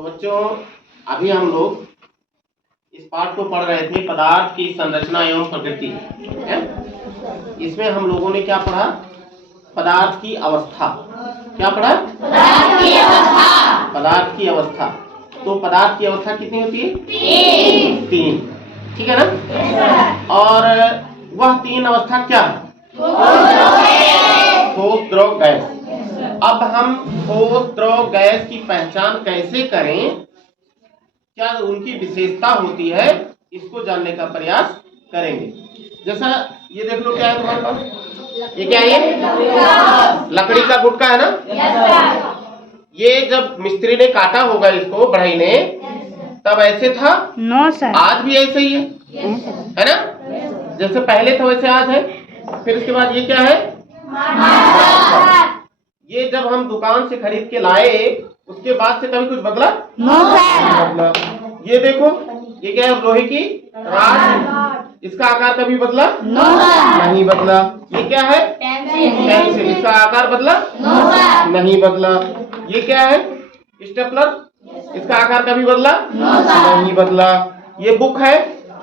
तो बच्चों अभी हम लोग इस पाठ को पढ़ रहे थे, पदार्थ की संरचना एवं प्रकृति है। इसमें हम लोगों ने क्या पढ़ा? पदार्थ की अवस्था। क्या पढ़ा? पदार्थ की अवस्था। पदार्थ की अवस्था। तो पदार्थ की अवस्था कितनी होती है? तीन। ठीक है ना? और वह तीन अवस्था क्या है? ठोस, द्रव, गैस। अब हम ठोस, द्रव, गैस की पहचान कैसे करें, क्या उनकी विशेषता होती है, इसको जानने का प्रयास करेंगे। जैसा ये देख लो, क्या है तुम्हारे पास? ये क्या है? ये लकड़ी का गुटका है ना? ये जब मिस्त्री ने काटा होगा इसको, बढ़ई ने, तब ऐसे था? No sir. आज भी ऐसे ही है ना? जैसे पहले था वैसे आज है। फिर इसके बाद ये क्या है? ये जब हम दुकान से खरीद के लाए, उसके बाद से कभी कुछ बदला? No sir. बदला। ये देखो, ये क्या है? लोहे की राड। इसका आकार कभी बदला? No sir. नहीं बदला। ये क्या है? पेंसिल। इसका आकार बदला? No sir. नहीं बदला। ये क्या है? स्टेपलर। इसका आकार कभी बदला? No sir. नहीं बदला। ये बुक है,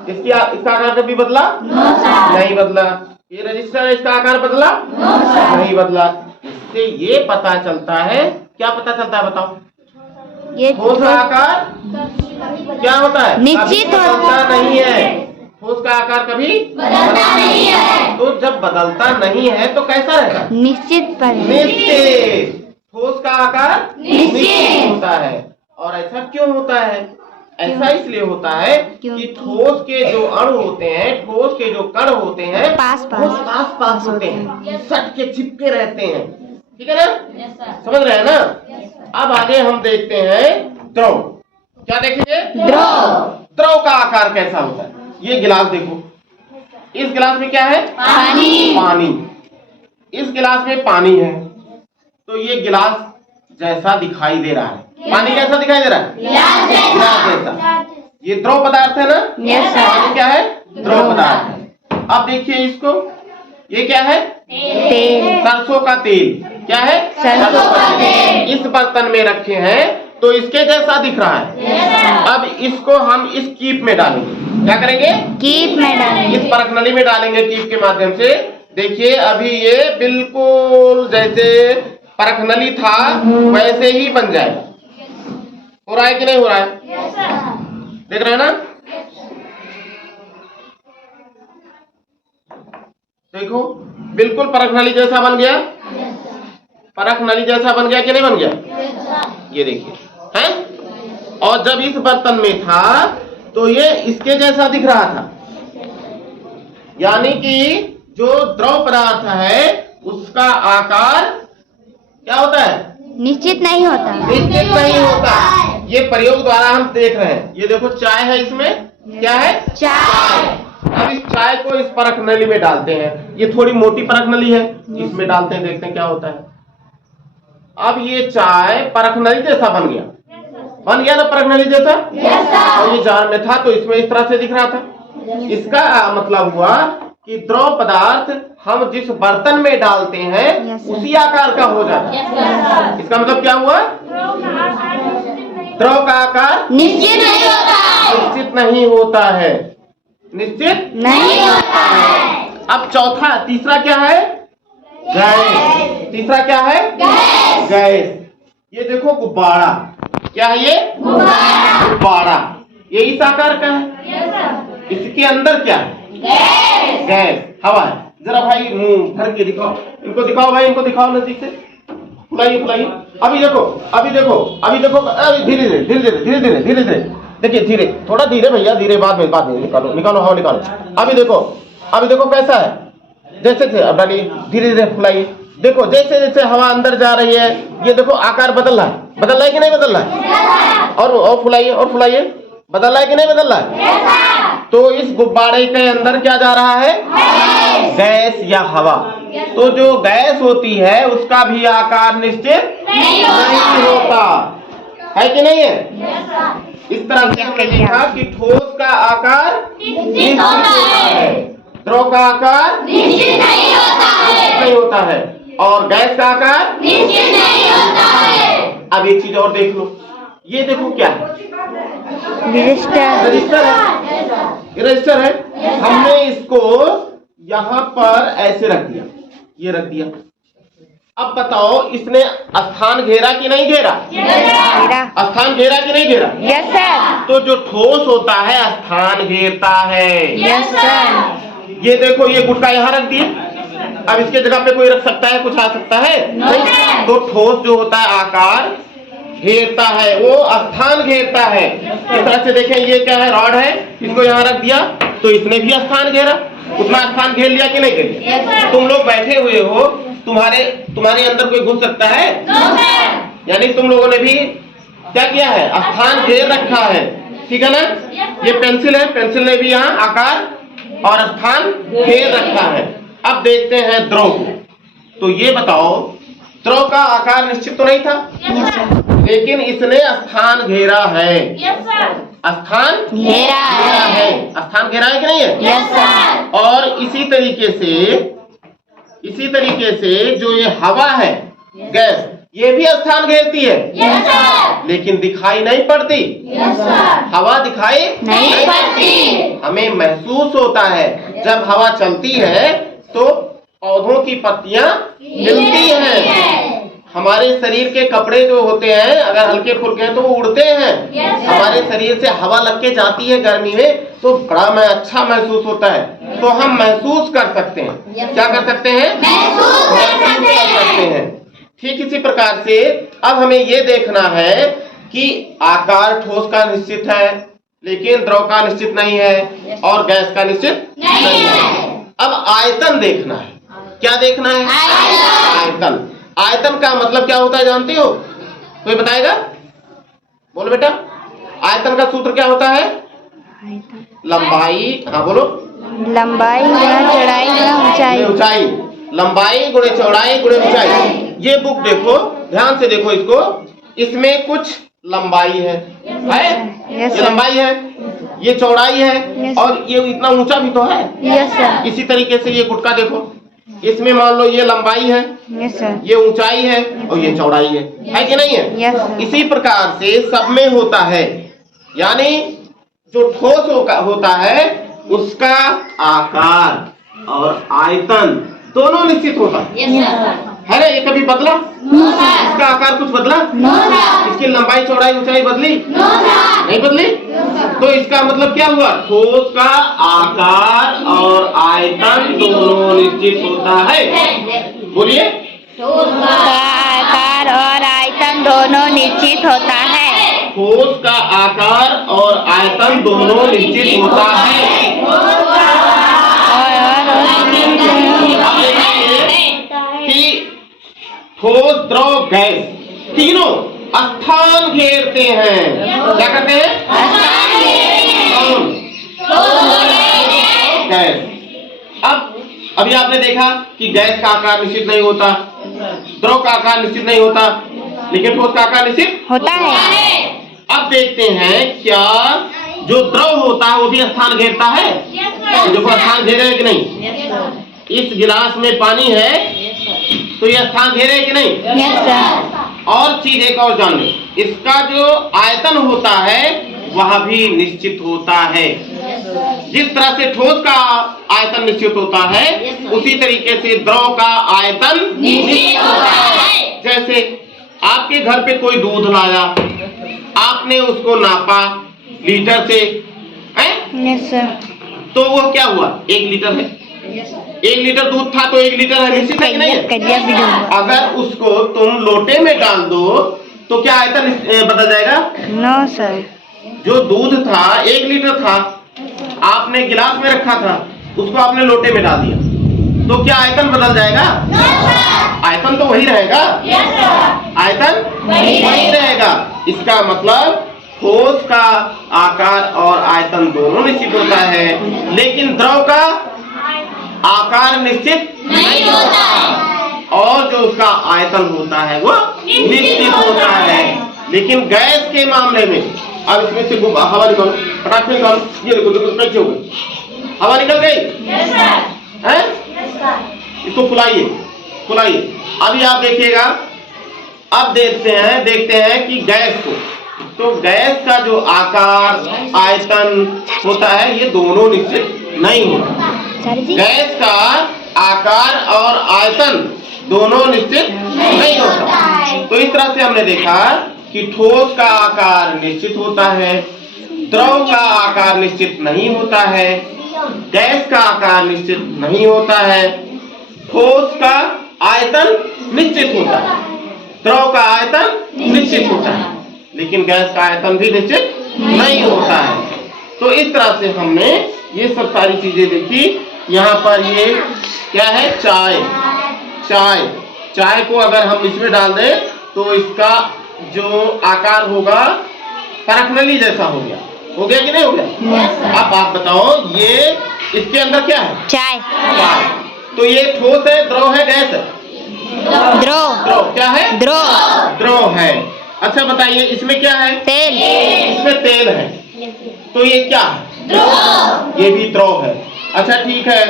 इसका आकार कभी बदला? No sir. नहीं बदला। ये रजिस्टर है, इसका आकार बदला? No sir. नहीं बदला। इससे ये पता चलता है, क्या पता चलता है बताओ? ये ठोस का आकार क्या होता है? निश्चित कभी बदलता नहीं है। ठोस का आकार कभी बदलता नहीं है। तो जब बदलता नहीं है तो कैसा रहेगा? निश्चित पर निश्चित। ठोस का आकार निश्चित होता है। और ऐसा क्यों होता है? ऐसा इसलिए होता है कि ठोस के जो अणु होते हैं, ठोस के जो कण होते हैं, पास वो पास पास होते हैं, सट के चिपके रहते हैं। ठीक है ना? समझ रहे हैं ना? अब आगे हम देखते हैं द्रव। क्या देखेंगे? द्रव। द्रव का आकार कैसा होता है? ये गिलास देखो, इस गिलास में क्या है? पानी। पानी। इस गिलास में पानी है, तो ये गिलास जैसा दिखाई दे रहा है। पानी कैसा दिखाई दे रहा है? गिलास जैसा। ये द्रव पदार्थ है ना? Yes sir. पानी क्या है? द्रव पदार्थ है। अब देखिए इसको, ये क्या है? तेल। सरसों का तेल। क्या है? सरसों का तेल। इस बर्तन में रखे हैं तो इसके जैसा दिख रहा है। अब इसको हम इस कीप में डालेंगे। क्या करेंगे? कीप में डालेंगे। इस परख नली में डालेंगे कीप के माध्यम से। देखिए अभी ये बिल्कुल जैसे परख नली था वैसे ही बन जाएगा। हो रहा है कि नहीं हो रहा है? देख रहे हैं ना? देखो बिल्कुल परख नली जैसा बन गया। परख नली जैसा बन गया कि नहीं बन गया? ये देखिए है। और जब इस बर्तन में था तो ये इसके जैसा दिख रहा था। यानी कि जो द्रव पदार्थ है उसका आकार क्या होता है? निश्चित नहीं होता। निश्चित नहीं होता। ये प्रयोग द्वारा हम देख रहे हैं। ये देखो चाय है, इसमें क्या है? चाय। अब इस चाय को इस परख नली में डालते हैं। ये थोड़ी मोटी परख नली है, इसमें डालते हैं, देखते हैं क्या होता है। अब ये चाय परख नली जैसा बन गया। बन गया ना परख नली जैसा? और ये जार में था तो इसमें इस तरह से दिख रहा था। इसका मतलब हुआ कि द्रव पदार्थ हम जिस बर्तन में डालते हैं उसी आकार का हो जाता है। इसका मतलब क्या हुआ? द्रव का आकार निश्चित नहीं होता। निश्चित नहीं होता है। निश्चित नहीं होता है। अब चौथा, तीसरा क्या है? गैस। तीसरा क्या है? गैस। ये देखो गुब्बारा। क्या है ये? गुब्बारा। ये इस आकार का है। इसके अंदर क्या है? गैस, हवा है। जरा भाई मुंह भर के दिखाओ, इनको दिखाओ भाई, इनको दिखाओ नजदीक से। फुलाइए फुलाइए। अभी देखो अभी देखो अभी देखो। अभी धीरे धीरे धीरे धीरे धीरे धीरे धीरे धीरे देखिए, धीरे, थोड़ा धीरे भैया, धीरे। बाद में निकालो निकालो, हवा निकालो। अभी देखो कैसा है? जैसे थे अब डालिए, धीरे धीरे फुलाइए। देखो जैसे जैसे हवा अंदर जा रही है, ये देखो आकार बदल रहा है कि नहीं बदल रहा है? और फुलाइए और फुलाइए। बदल रहा है कि नहीं बदल रहा है? तो इस गुब्बारे के अंदर क्या जा रहा है? गैस या हवा। तो जो गैस होती है उसका भी आकार निश्चित नहीं होता है कि नहीं है? इस तरह से हमने देखा कि ठोस का आकार निश्चित होता है, द्रव का आकार निश्चित नहीं होता है और गैस का आकार निश्चित नहीं होता है। अब एक चीज और देख लो, ये देखो क्या है, रजिस्टर। रजिस्टर है, ये रजिस्टर है। हमने इसको यहाँ पर ऐसे रख दिया, ये रख दिया। अब बताओ इसने स्थान घेरा कि नहीं घेरा? घेरा। स्थान घेरा कि नहीं घेरा? Yes sir. तो जो ठोस होता है स्थान घेरता है। Yes sir. ये देखो ये गुटका यहाँ रख दिए, अब इसके जगह पे कोई रख सकता है, कुछ आ सकता है? नहीं। तो ठोस जो होता है आकार घेरता है, वो स्थान घेरता है। इस तरह से देखें, ये क्या है, रॉड है, इसको यहाँ रख दिया तो इसने भी स्थान घेरा। उतना स्थान घेर लिया कि नहीं घेर लिया? तुम लोग बैठे हुए हो, तुम्हारे अंदर कोई घुस सकता है? यानी तुम लोगों ने भी क्या किया है, स्थान घेर रखा है, ठीक है ना? ये पेंसिल है, पेंसिल ने भी यहाँ आकार और स्थान घेर रखा है। अब देखते हैं द्रव को। तो ये बताओ, द्रव का आकार निश्चित तो नहीं था, लेकिन इसने स्थान घेरा है। स्थान घेरा है, स्थान घेरा है कि नहीं है? Yes sir. और इसी तरीके से जो ये हवा है, गैस, ये भी स्थान घेरती है, लेकिन दिखाई नहीं पड़ती। हवा दिखाई नहीं पड़ती। हमें महसूस होता है। जब हवा चलती है तो पौधों की पत्तियां हिलती हैं। हमारे शरीर के कपड़े जो होते हैं, अगर हल्के फुल्के हैं तो वो उड़ते हैं। हमारे शरीर से हवा लग के जाती है गर्मी में, तो बड़ा अच्छा महसूस होता है। तो हम महसूस कर सकते हैं। क्या कर सकते हैं? महसूस कर सकते हैं। ठीक इसी प्रकार से अब हमें ये देखना है कि आकार ठोस का निश्चित है, लेकिन द्रव का निश्चित नहीं है, और गैस का निश्चित नहीं है। अब आयतन देखना है। क्या देखना है? आयतन। आयतन का मतलब क्या होता है जानते हो? कोई बताएगा? बोलो बेटा। आयतन का सूत्र क्या होता है? लंबाई, हाँ बोलो। लंबाई गुणा चौड़ाई गुणा ऊंचाई। ऊंचाई, लंबाई गुणे चौड़ाई गुणे ऊंचाई। ये बुक देखो, ध्यान से देखो इसको, इसमें कुछ लंबाई है, ये लंबाई है, ये चौड़ाई है, और ये इतना ऊंचा भी तो है। Yes sir. इसी तरीके से ये गुटका देखो, इसमें मान लो ये लंबाई है, यस सर। ये ऊंचाई है, और ये चौड़ाई है कि नहीं है? Yes sir. इसी प्रकार से सब में होता है। यानी जो ठोस होता है उसका आकार और आयतन दोनों निश्चित होता है ना? ये कभी बदला? इसका आकार कुछ बदला? इसकी लंबाई चौड़ाई ऊंचाई बदली? नहीं बदली। तो इसका मतलब क्या हुआ? ठोस का आकार और आयतन दोनों निश्चित होता है। बोलिए। ठोस का आकार और आयतन दोनों निश्चित होता है। ठोस का आकार और आयतन दोनों निश्चित होता है। कि ठोस, द्रव, गैस तीनों स्थान घेरते हैं। क्या करते हैं? गैस। अब अभी आपने देखा कि गैस का आकार निश्चित नहीं होता, द्रव का आकार निश्चित नहीं होता, लेकिन ठोस का आकार निश्चित होता है। अब देखते हैं क्या जो द्रव होता है वो भी स्थान घेरता है? देखो स्थान घेरे कि नहीं? इस गिलास में पानी है तो ये स्थान घेरे कि नहीं? Yes sir. और चीज एक और जान लो, इसका जो आयतन होता है वह भी निश्चित होता है। जिस तरह से ठोस का आयतन निश्चित होता है, उसी तरीके से द्रव का आयतन निश्चित होता है। जैसे आपके घर पे कोई दूध लाया, आपने उसको नापा लीटर से, यस सर। तो वो क्या हुआ? 1 लीटर है। 1 लीटर दूध था तो 1 लीटर है, निश्चित है कि नहीं है? अगर उसको तुम लोटे में डाल दो तो क्या आयतन बदल जाएगा? No sir. जो दूध था 1 लीटर था, आपने गिलास में रखा था, उसको आपने लोटे में डाल दिया, तो क्या आयतन बदल जाएगा? आयतन तो वही रहेगा। आयतन वही रहेगा। इसका मतलब ठोस का आकार और आयतन दोनों निश्चित होता है, लेकिन द्रव का आकार निश्चित नहीं होता, और जो उसका आयतन होता है वो निश्चित होता है। लेकिन गैस के मामले में, अब इसमें से हवा निकालो, फटाक से निकालो, ये देखो देखो कैसे हो गई, हवा निकल गई है? इसको फुलाइए फुलाइए। अभी आप देखिएगा, अब देखते हैं कि गैस को तो गैस का जो आकार आयतन होता है ये दोनों निश्चित नहीं होता। गैस का आकार और आयतन दोनों निश्चित नहीं होता। तो इस तरह से हमने देखा कि ठोस का आकार निश्चित होता है, द्रव का आकार निश्चित नहीं होता है, गैस का आकार निश्चित नहीं होता है, ठोस का आयतन निश्चित होता है, द्रव का आयतन निश्चित होता है, लेकिन गैस का आयतन भी निश्चित नहीं होता है। तो इस तरह से हमने ये सब सारी चीजें देखी। यहाँ पर ये क्या है, चाय। चाय चाय को अगर हम इसमें डाल दें तो इसका जो आकार होगा परखनली जैसा हो गया कि नहीं हो गया? अब आप बताओ ये इसके अंदर क्या है? चाय। तो ये ठोस है, द्रव है, गैस है? द्रव। क्या है? द्रव है। अच्छा बताइए इसमें क्या है? तेल। इसमें तेल है, तो ये क्या है? द्रव। ये भी द्रव है। अच्छा ठीक है,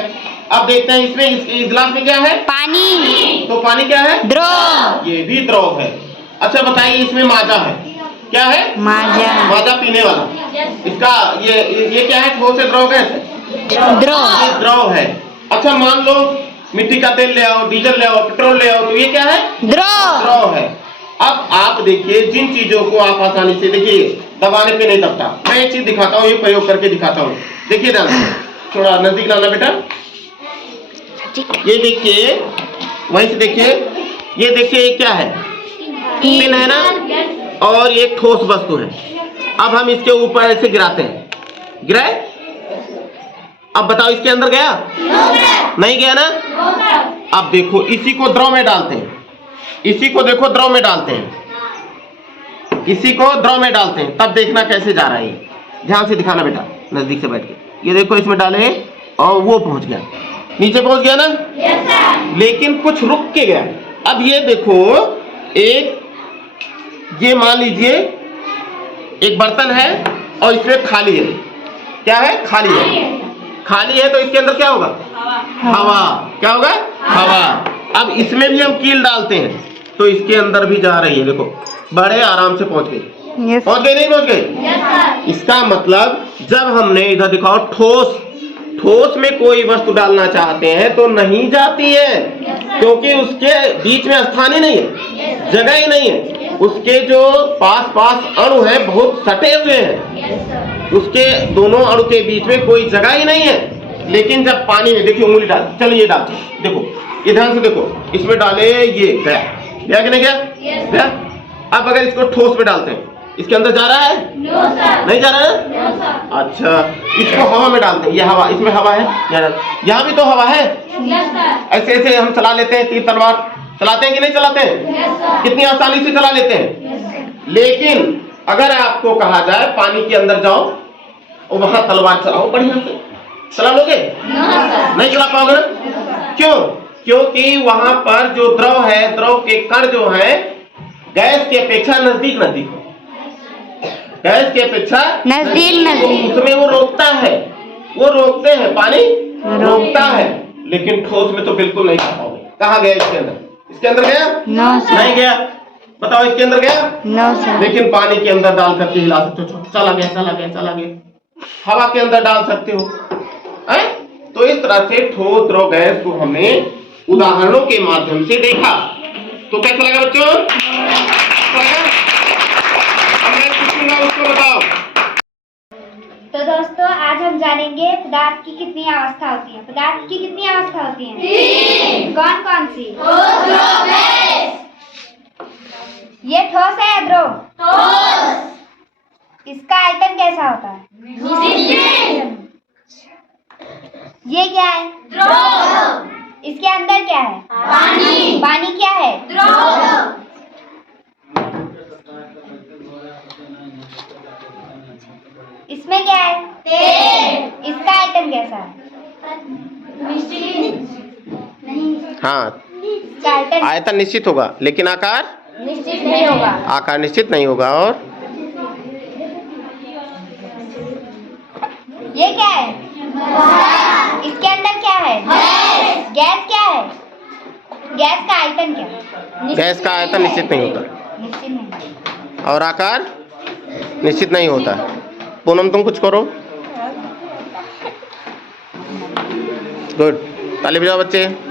अब देखते हैं इसमें इस गिलास में क्या है? पानी। तो पानी क्या है? द्रव। ये भी द्रव है। अच्छा बताइए इसमें माजा है, क्या है? माजा पीने वाला। इसका ये क्या है? ठोस है, द्रव, गैस है? ये द्रव है। अच्छा मान लो मिट्टी का तेल ले आओ, डीजल ले आओ, पेट्रोल ले आओ, तो ये क्या है? द्रव है। अब आप देखिए जिन चीजों को आप आसानी से देखिए दबाने पे नहीं दबता। मैं एक चीज दिखाता हूँ, ये प्रयोग करके दिखाता हूँ। देखिए ध्यान से, थोड़ा नजदीक लाना बेटा। ये देखिए, वहीं से देखिए, ये देखिए क्या है? पिन है ना, और ये ठोस वस्तु है। अब हम इसके ऊपर ऐसे गिराते हैं, गिराए? अब बताओ इसके अंदर गया? नहीं गया ना? अब देखो इसी को द्रव में डालते हैं, इसी को देखो द्रव में डालते हैं, इसी को द्रव में डालते हैं, तब देखना कैसे जा रहा है। ध्यान से दिखाना बेटा, नजदीक से बैठ के। ये देखो इसमें डाले और वो पहुंच गया, नीचे पहुंच गया ना? लेकिन कुछ रुक के गया। अब ये देखो, एक ये मान लीजिए एक बर्तन है और इसमें खाली है। क्या है? खाली है। खाली है तो इसके अंदर क्या होगा? हवा। क्या होगा? हवा। अब इसमें भी हम कील डालते हैं तो इसके अंदर भी जा रही है, देखो बड़े आराम से पहुंच गई। पहुंच गई नहीं पहुंच गई? इसका मतलब जब हमने इधर दिखाओ ठोस में कोई वस्तु डालना चाहते हैं तो नहीं जाती है, क्योंकि उसके बीच में स्थान ही नहीं है, जगह ही नहीं है। उसके जो पास अणु है बहुत सटे हुए हैं, उसके दोनों अणु के बीच में कोई जगह ही नहीं है। लेकिन जब पानी में देखिए उंगली डाल, चलिए ये डालते, देखो ये ध्यान से देखो, इसमें डाले ये गया कि नहीं गया? अब अगर इसको ठोस में डालते हैं, इसके अंदर जा रहा है? नहीं जा रहा है? अच्छा इसको हवा में डालते हैं, ये हवा, इसमें हवा है, यहाँ भी तो हवा है। ऐसे ऐसे हम चला लेते हैं, तीर तलवार चलाते हैं कि नहीं चलाते हैं? कितनी आसानी से चला लेते हैं। लेकिन अगर आपको कहा जाए पानी के अंदर जाओ और वहां तलवार चलाओ, बढ़िया से चला लोगे? नहीं चला पाओगे ना? क्यों? क्योंकि वहां पर जो द्रव है, द्रव के कण जो है गैस की अपेक्षा नजदीक गैस की अपेक्षा नजदीक, उसमें वो रोकता है, वो रोकते हैं, पानी रोकता है। लेकिन ठोस में तो बिल्कुल नहीं कर पाओगे। कहाँ गया? इसके अंदर? इसके अंदर गया? नहीं गया। बताओ इसके अंदर गया? लेकिन पानी के अंदर डाल करके हिला सकते हो, चला गया। हवा के अंदर डाल सकते हो। तो इस तरह से ठोस, द्रव, गैस को हमने उदाहरणों के माध्यम से देखा। तो कैसा लगा बच्चों? उसको बताओ। तो दोस्तों आज हम जानेंगे पदार्थ की कितनी अवस्था होती है। पदार्थ की कितनी अवस्था होती है? 3। कौन कौन सी? ये ठोस है या द्रव? ठोस। इसका आयतन कैसा होता है? निश्चित। ये क्या है? द्रव। इसके अंदर क्या है? पानी। पानी क्या है? द्रव। इसमें क्या है? तेल। इसका आयतन कैसा है? निश्चित। हाँ, आयतन निश्चित होगा लेकिन आकार निश्चित नहीं होगा। आकार निश्चित नहीं होगा। और ये क्या है? इसके अंदर क्या है? गैस क्या है? गैस का आयतन क्या है? गैस का आयतन निश्चित नहीं होता। निश्चित नहीं। और आकार निश्चित नहीं होता। पूनम तुम कुछ करो। गुड, ताली बजाओ बच्चे।